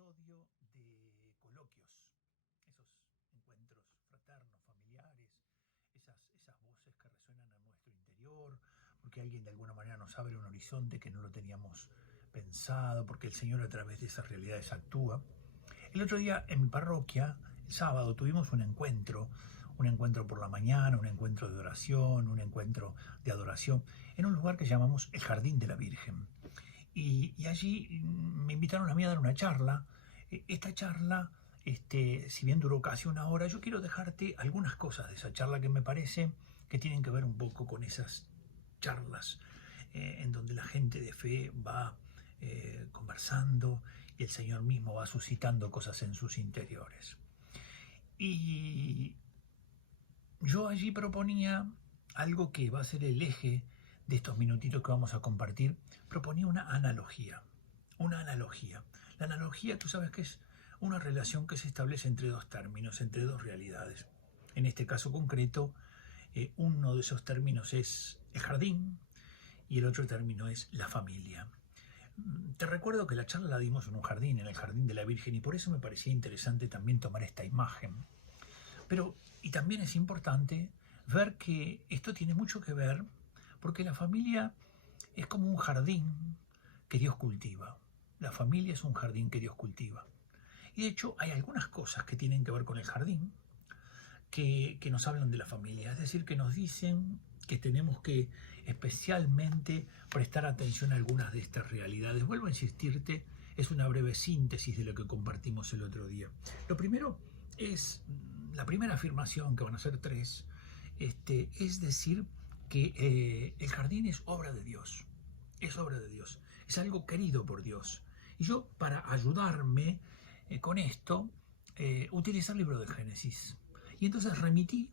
episodio de coloquios, esos encuentros fraternos, familiares, esas voces que resuenan en nuestro interior, porque alguien de alguna manera nos abre un horizonte que no lo teníamos pensado, porque el Señor a través de esas realidades actúa. El otro día en mi parroquia, el sábado, tuvimos un encuentro por la mañana, un encuentro de oración, un encuentro de adoración, en un lugar que llamamos el Jardín de la Virgen. Y allí me invitaron a mí a dar una charla. Esta charla, si bien duró casi una hora, yo quiero dejarte algunas cosas de esa charla que me parece que tienen que ver un poco con esas charlas en donde la gente de fe va conversando y el Señor mismo va suscitando cosas en sus interiores. Y yo allí proponía algo que va a ser el eje de estos minutitos que vamos a compartir. Proponía una analogía. La analogía, tú sabes que es una relación que se establece entre dos términos, entre dos realidades. En este caso concreto, uno de esos términos es el jardín y el otro término es la familia. Te recuerdo que la charla la dimos en un jardín, en el Jardín de la Virgen, y por eso me parecía interesante también tomar esta imagen. Y también es importante ver que esto tiene mucho que ver porque la familia es como un jardín que Dios cultiva. La familia es un jardín que Dios cultiva. Y de hecho hay algunas cosas que tienen que ver con el jardín que nos hablan de la familia. Es decir, que nos dicen que tenemos que especialmente prestar atención a algunas de estas realidades. Vuelvo a insistirte, es una breve síntesis de lo que compartimos el otro día. Lo primero es, la primera afirmación, que van a ser tres, es decir que el jardín es obra de Dios. Es obra de Dios. Es algo querido por Dios. Y yo, para ayudarme con esto, utilicé el libro de Génesis. Y entonces remití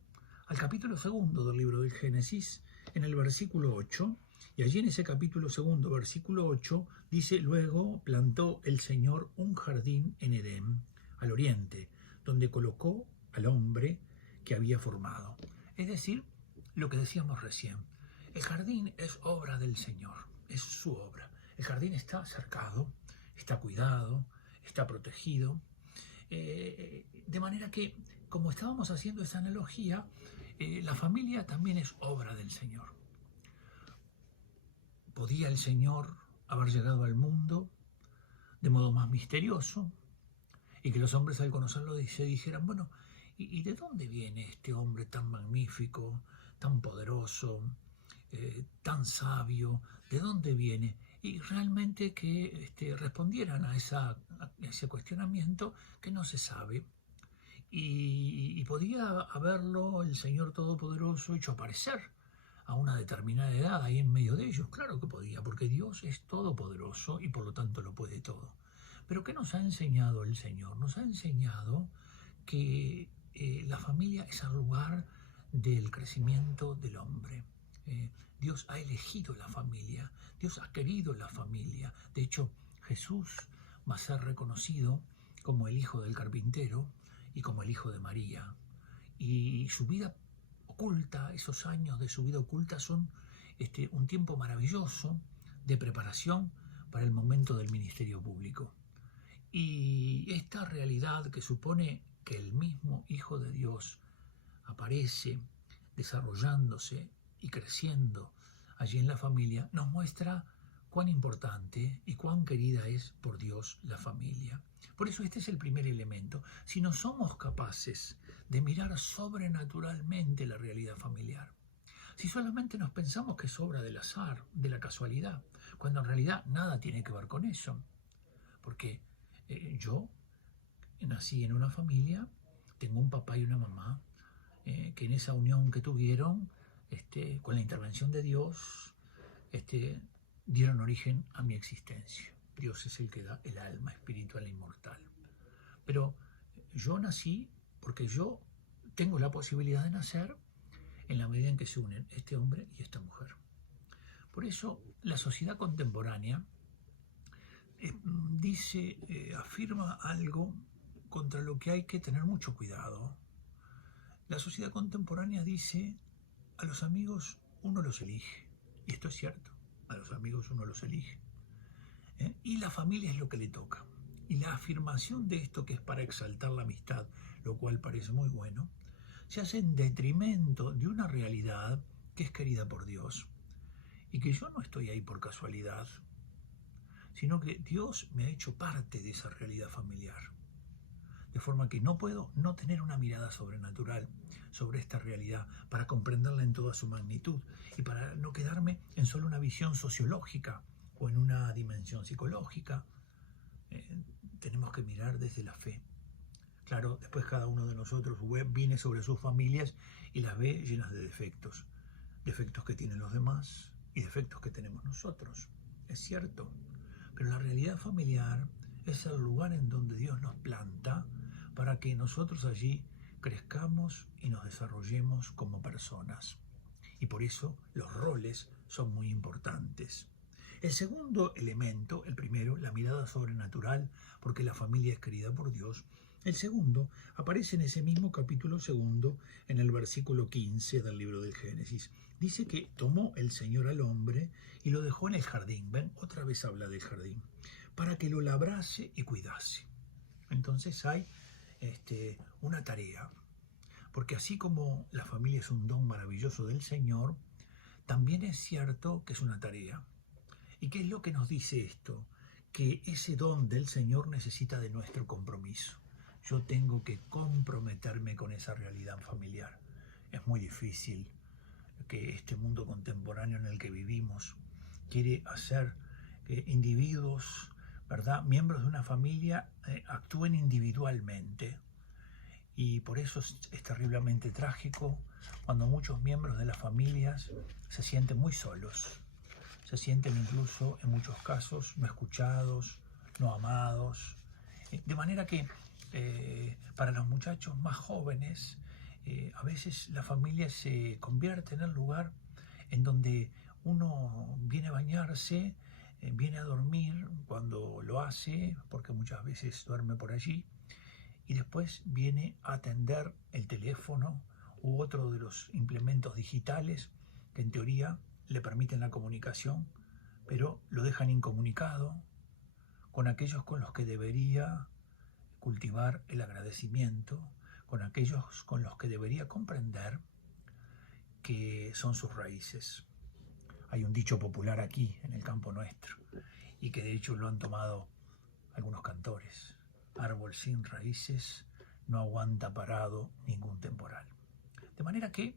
al capítulo 2 del libro del Génesis, en el versículo 8, y allí en ese capítulo 2, versículo 8, dice: luego plantó el Señor un jardín en Edén, al oriente, donde colocó al hombre que había formado. Es decir, lo que decíamos recién, el jardín es obra del Señor, es su obra. El jardín está cercado, está cuidado, está protegido. De manera que, como estábamos haciendo esa analogía, la familia también es obra del Señor. ¿Podía el Señor haber llegado al mundo de modo más misterioso y que los hombres al conocerlo se dijeran, bueno, ¿y de dónde viene este hombre tan magnífico, tan poderoso, tan sabio? ¿De dónde viene? Y realmente que respondieran a ese cuestionamiento que no se sabe. Y podía haberlo el Señor Todopoderoso hecho aparecer a una determinada edad ahí en medio de ellos. Claro que podía, porque Dios es todopoderoso y por lo tanto lo puede todo. Pero ¿qué nos ha enseñado el Señor? Nos ha enseñado que la familia es el lugar del crecimiento del hombre. Dios ha elegido la familia, Dios ha querido la familia. De hecho, Jesús va a ser reconocido como el hijo del carpintero y como el hijo de María. Y su vida oculta, esos años de su vida oculta son un tiempo maravilloso de preparación para el momento del ministerio público. Y esta realidad que supone que el mismo Hijo de Dios aparece desarrollándose y creciendo allí en la familia, nos muestra cuán importante y cuán querida es por Dios la familia. Por eso este es el primer elemento. Si no somos capaces de mirar sobrenaturalmente la realidad familiar, si solamente nos pensamos que es obra del azar, de la casualidad, cuando en realidad nada tiene que ver con eso, porque yo nací en una familia, tengo un papá y una mamá, que en esa unión que tuvieron, con la intervención de Dios, dieron origen a mi existencia. Dios es el que da el alma espiritual e inmortal. Pero yo nací porque yo tengo la posibilidad de nacer en la medida en que se unen este hombre y esta mujer. Por eso la sociedad contemporánea afirma algo contra lo que hay que tener mucho cuidado. La sociedad contemporánea dice: a los amigos uno los elige. Y esto es cierto, a los amigos uno los elige. Y la familia es lo que le toca. y la afirmación de esto que es para exaltar la amistad, lo cual parece muy bueno, se hace en detrimento de una realidad que es querida por Dios y que yo no estoy ahí por casualidad, sino que Dios me ha hecho parte de esa realidad familiar. De forma que no puedo no tener una mirada sobrenatural sobre esta realidad para comprenderla en toda su magnitud y para no quedarme en solo una visión sociológica o en una dimensión psicológica. Tenemos que mirar desde la fe. Claro, después cada uno de nosotros viene sobre sus familias y las ve llenas de defectos. Defectos que tienen los demás y defectos que tenemos nosotros. Es cierto. Pero la realidad familiar es el lugar en donde Dios nos planta para que nosotros allí crezcamos y nos desarrollemos como personas. Y por eso los roles son muy importantes. El segundo elemento, el primero, la mirada sobrenatural, porque la familia es querida por Dios. El segundo aparece en ese mismo capítulo segundo, en el versículo 15 del libro del Génesis. Dice que tomó el Señor al hombre y lo dejó en el jardín. ¿Ven? Otra vez habla del jardín. Para que lo labrase y cuidase. Entonces hay una tarea. Porque así como la familia es un don maravilloso del Señor, también es cierto que es una tarea. ¿Y qué es lo que nos dice esto? Que ese don del Señor necesita de nuestro compromiso. Yo tengo que comprometerme con esa realidad familiar. Es muy difícil que este mundo contemporáneo en el que vivimos quiere hacer que individuos, ¿verdad?, miembros de una familia, actúen individualmente. Y por eso es terriblemente trágico cuando muchos miembros de las familias se sienten muy solos. Se sienten incluso, en muchos casos, no escuchados, no amados. De manera que para los muchachos más jóvenes, a veces la familia se convierte en el lugar en donde uno viene a bañarse, viene a dormir cuando lo hace, porque muchas veces duerme por allí, y después viene a atender el teléfono u otro de los implementos digitales que en teoría le permiten la comunicación, pero lo dejan incomunicado con aquellos con los que debería cultivar el agradecimiento, con aquellos con los que debería comprender que son sus raíces. Hay un dicho popular aquí, en el campo nuestro, y que de hecho lo han tomado algunos cantores. Árbol sin raíces no aguanta parado ningún temporal. De manera que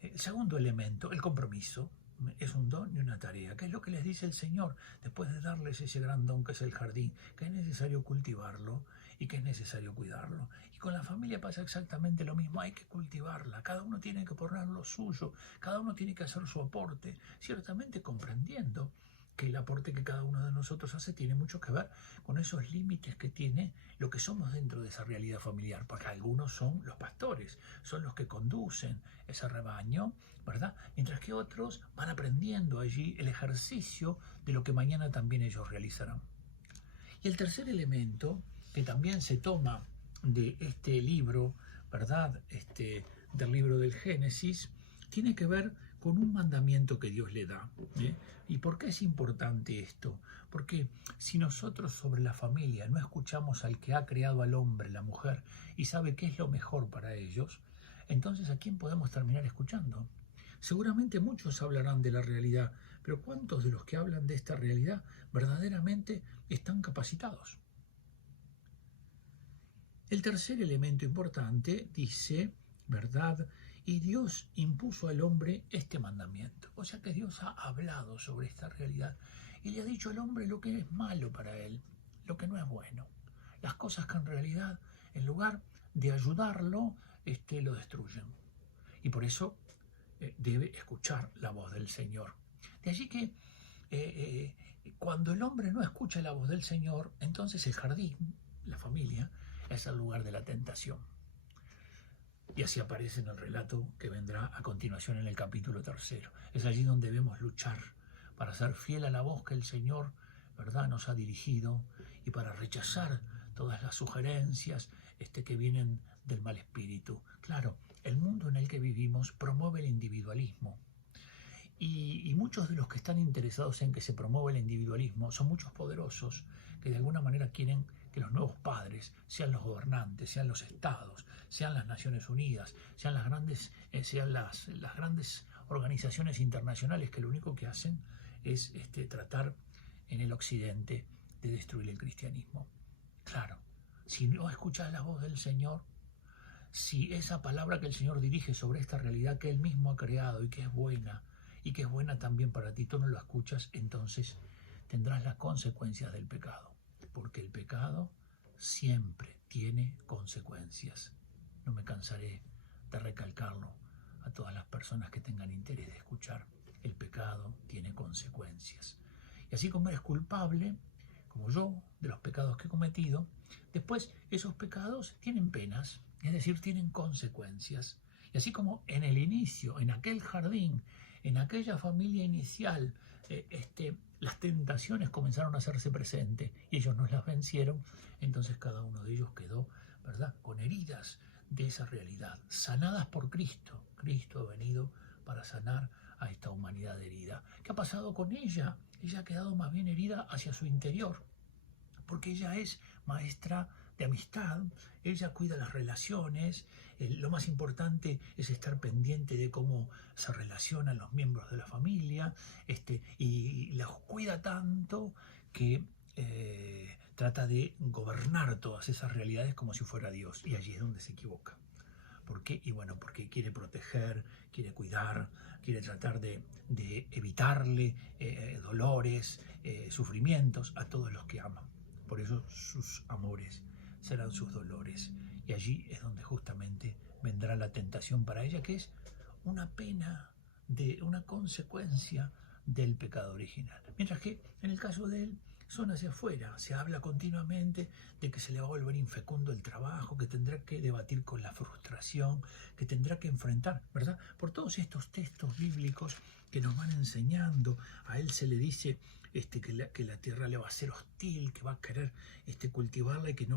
el segundo elemento, el compromiso, es un don y una tarea. ¿Qué es lo que les dice el Señor después de darles ese gran don que es el jardín? Que es necesario cultivarlo y que es necesario cuidarlo. Y con la familia pasa exactamente lo mismo. Hay que cultivarla. Cada uno tiene que poner lo suyo. Cada uno tiene que hacer su aporte. Ciertamente comprendiendo que el aporte que cada uno de nosotros hace tiene mucho que ver con esos límites que tiene lo que somos dentro de esa realidad familiar, porque algunos son los pastores, son los que conducen ese rebaño, ¿verdad? Mientras que otros van aprendiendo allí el ejercicio de lo que mañana también ellos realizarán. Y el tercer elemento, que también se toma de este libro, ¿verdad? Del libro del Génesis, tiene que ver con un mandamiento que Dios le da. ¿Y por qué es importante esto? Porque si nosotros sobre la familia no escuchamos al que ha creado al hombre, la mujer, y sabe qué es lo mejor para ellos, entonces ¿a quién podemos terminar escuchando? Seguramente muchos hablarán de la realidad, pero ¿cuántos de los que hablan de esta realidad verdaderamente están capacitados? El tercer elemento importante dice, ¿verdad? Y Dios impuso al hombre este mandamiento. O sea que Dios ha hablado sobre esta realidad y le ha dicho al hombre lo que es malo para él, lo que no es bueno. Las cosas que en realidad, en lugar de ayudarlo, lo destruyen. Y por eso debe escuchar la voz del Señor. De allí que cuando el hombre no escucha la voz del Señor, entonces el jardín, la familia, es el lugar de la tentación. Y así aparece en el relato que vendrá a continuación en el capítulo 3. Es allí donde debemos luchar para ser fiel a la voz que el Señor, ¿verdad?, nos ha dirigido y para rechazar todas las sugerencias que vienen del mal espíritu. Claro, el mundo en el que vivimos promueve el individualismo. Y muchos de los que están interesados en que se promueva el individualismo son muchos poderosos que de alguna manera quieren que los nuevos padres, sean los gobernantes, sean los estados, sean las Naciones Unidas, sean las grandes organizaciones internacionales que lo único que hacen es tratar en el occidente de destruir el cristianismo. Claro, si no escuchas la voz del Señor, si esa palabra que el Señor dirige sobre esta realidad que Él mismo ha creado y que es buena también para ti, tú no lo escuchas, entonces tendrás las consecuencias del pecado, porque el pecado siempre tiene consecuencias. No me cansaré de recalcarlo a todas las personas que tengan interés de escuchar. El pecado tiene consecuencias. Y así como eres culpable, como yo, de los pecados que he cometido, después esos pecados tienen penas, es decir, tienen consecuencias. Y así como en el inicio, en aquel jardín, en aquella familia inicial, las tentaciones comenzaron a hacerse presentes y ellos no las vencieron, entonces cada uno de ellos quedó, ¿verdad?, con heridas de esa realidad, sanadas por Cristo. Cristo ha venido para sanar a esta humanidad herida. ¿Qué ha pasado con ella? Ella ha quedado más bien herida hacia su interior, porque ella es maestra de amistad, ella cuida las relaciones, lo más importante es estar pendiente de cómo se relacionan los miembros de la familia, y las cuida tanto que trata de gobernar todas esas realidades como si fuera Dios, y allí es donde se equivoca. ¿Por qué? Y bueno, porque quiere proteger, quiere cuidar, quiere tratar de evitarle dolores, sufrimientos a todos los que aman. Por eso sus amores serán sus dolores. Y allí es donde justamente vendrá la tentación para ella, que es una pena, una consecuencia del pecado original. Mientras que en el caso de él, son hacia afuera, se habla continuamente de que se le va a volver infecundo el trabajo, que tendrá que debatir con la frustración, que tendrá que enfrentar, ¿verdad?, por todos estos textos bíblicos que nos van enseñando. A él se le dice que la tierra le va a ser hostil, que va a querer cultivarla y que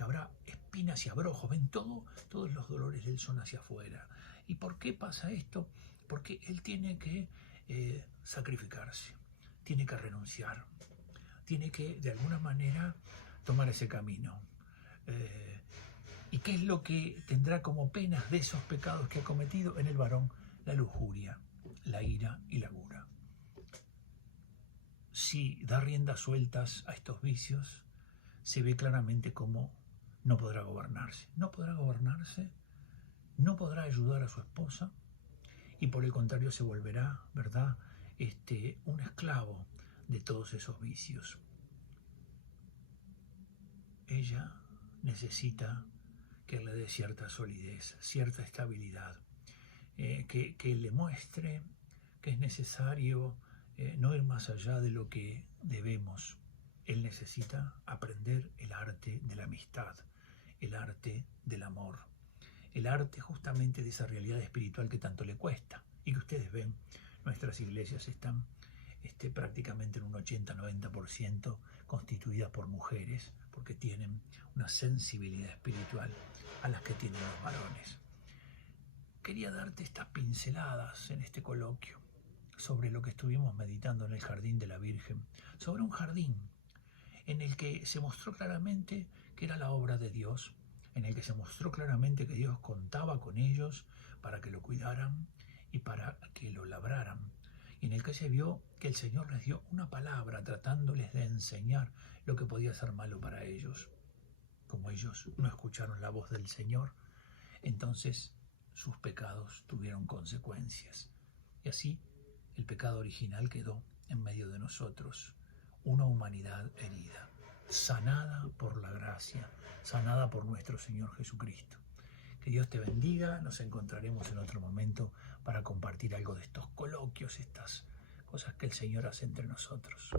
habrá espinas y abrojos. Ven, todos los dolores de él son hacia afuera. ¿Y por qué pasa esto? Porque él tiene que sacrificarse, tiene que renunciar, tiene que de alguna manera tomar ese camino. ¿Y qué es lo que tendrá como penas de esos pecados que ha cometido en el varón? La lujuria, la ira y la gula. Si da riendas sueltas a estos vicios, se ve claramente cómo no podrá gobernarse. No podrá gobernarse, no podrá ayudar a su esposa y por el contrario se volverá, ¿verdad?, un esclavo de todos esos vicios. Ella necesita que le dé cierta solidez, cierta estabilidad, que le muestre que es necesario no ir más allá de lo que debemos. Él necesita aprender el arte de la amistad, el arte del amor, el arte justamente de esa realidad espiritual que tanto le cuesta y que ustedes ven, nuestras iglesias están prácticamente en un 80-90% constituidas por mujeres, porque tienen una sensibilidad espiritual a las que tienen los varones. Quería darte estas pinceladas en este coloquio sobre lo que estuvimos meditando en el Jardín de la Virgen, sobre un jardín en el que se mostró claramente que era la obra de Dios, en el que se mostró claramente que Dios contaba con ellos para que lo cuidaran y para que lo labraran, y en el que se vio que el Señor les dio una palabra tratándoles de enseñar lo que podía ser malo para ellos. Como ellos no escucharon la voz del Señor, entonces sus pecados tuvieron consecuencias. Y así el pecado original quedó en medio de nosotros, una humanidad herida, sanada por la gracia, sanada por nuestro Señor Jesucristo. Que Dios te bendiga, nos encontraremos en otro momento para compartir algo de estos coloquios, estas cosas que el Señor hace entre nosotros.